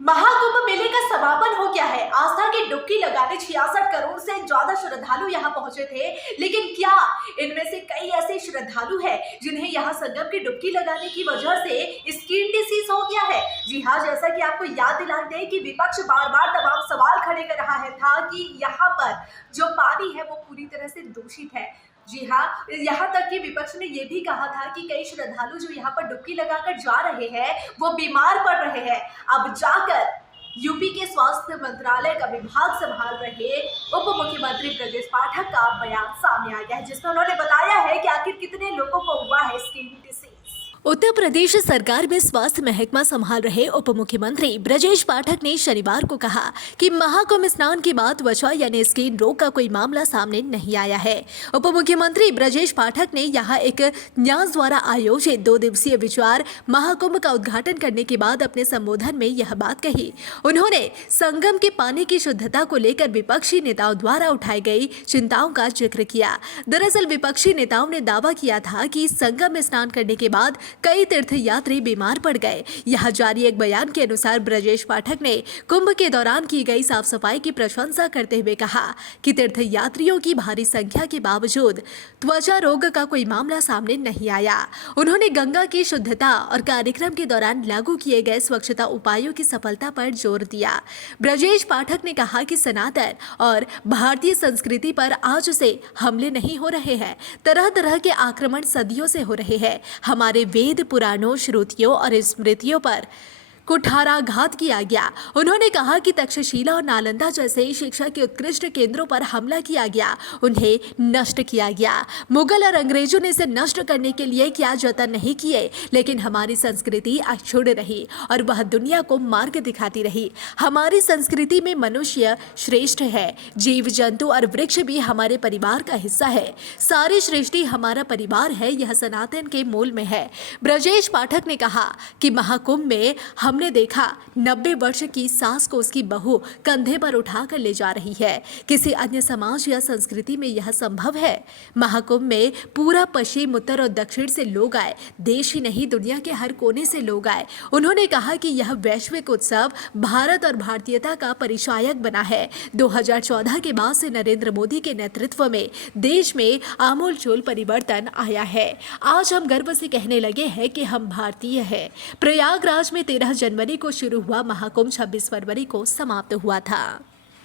महाकुंभ मेले का समापन हो गया है। आस्था की डुबकी लगाने 66 करोड़ से ज्यादा श्रद्धालु यहाँ पहुंचे थे, लेकिन क्या इनमें से कई ऐसे श्रद्धालु हैं जिन्हें यहाँ संगम की डुबकी लगाने की वजह से स्किन डिसीज हो गया है? जी हाँ, जैसा कि आपको याद दिला दें कि विपक्ष बार बार तमाम सवाल खड़े कर रहा है था कि यहाँ पर जो पानी है वो पूरी तरह से दूषित है। जी हाँ, यहाँ तक कि विपक्ष ने यह भी कहा था कि कई श्रद्धालु जो यहाँ पर डुबकी लगाकर जा रहे हैं वो बीमार पड़ रहे हैं। अब जाकर यूपी के स्वास्थ्य मंत्रालय का विभाग संभाल रहे उप मुख्यमंत्री ब्रजेश पाठक का बयान सामने आ गया है, जिसमें उन्होंने बताया है कि आखिर कितने लोगों को हुआ है स्किन डिसीज। उत्तर प्रदेश सरकार में स्वास्थ्य महकमा संभाल रहे उप मुख्यमंत्री ब्रजेश पाठक ने शनिवार को कहा कि महाकुंभ स्नान के बाद त्वचा यानी स्किन रोग का कोई मामला सामने नहीं आया है। उप मुख्यमंत्री ब्रजेश पाठक ने यहां एक न्यास द्वारा आयोजित 2 दिवसीय विचार महाकुंभ का उद्घाटन करने के बाद अपने संबोधन में यह बात कही। उन्होंने संगम के पानी की शुद्धता को लेकर विपक्षी नेताओं द्वारा उठाई गई चिंताओं का जिक्र किया। दरअसल विपक्षी नेताओं ने दावा किया था कि संगम में स्नान करने के बाद कई तीर्थयात्री बीमार पड़ गए। यहाँ जारी एक बयान के अनुसार ब्रजेश पाठक ने कुंभ के दौरान की गई साफ सफाई की प्रशंसा करते हुए कहा कि तीर्थयात्रियों की भारी संख्या के बावजूद त्वचा रोग का कोई मामला सामने नहीं आया। उन्होंने गंगा की शुद्धता और कार्यक्रम के दौरान लागू किए गए स्वच्छता उपायों की सफलता पर जोर दिया। ब्रजेश पाठक ने कहा कि सनातन और भारतीय संस्कृति पर आज से हमले नहीं हो रहे हैं, तरह तरह के आक्रमण सदियों से हो रहे हैं। हमारे वेद पुराणों, श्रुतियों और स्मृतियों पर कुठाराघात किया गया। उन्होंने कहा कि तक्षशिला और नालंदा जैसे शिक्षा के उत्कृष्ट केंद्रों पर हमला किया गया, उन्हें नष्ट किया गया। मुगल और अंग्रेजों ने इसे नष्ट करने के लिए क्या जतन नहीं किए, लेकिन हमारी संस्कृति अक्षुण्ण रही और वह दुनिया को मार्ग दिखाती रही। हमारी संस्कृति में मनुष्य श्रेष्ठ है, जीव जंतु और वृक्ष भी हमारे परिवार का हिस्सा है। सारी सृष्टि हमारा परिवार है, यह सनातन के मूल में है। ब्रजेश पाठक ने कहा कि महाकुंभ में हमने देखा 90 वर्ष की सास को उसकी बहू कंधे पर उठाकर ले जा रही है। किसी अन्य समाज या संस्कृति में यह संभव है? महाकुंभ में पूरा पश्चिम, उत्तर और दक्षिण से लोग आए, देश ही नहीं दुनिया के हर कोने से लोग आए। उन्होंने कहा कि यह वैश्विक उत्सव भारत और भारतीयता का परिचायक बना है। 2014 के बाद से नरेंद्र मोदी के नेतृत्व में देश में आमूलचूल परिवर्तन आया है। आज हम गर्व से कहने लगे हैं कि हम भारतीय हैं। प्रयागराज में 13 जनवरी को शुरू हुआ महाकुंभ 26 फरवरी को समाप्त हुआ था।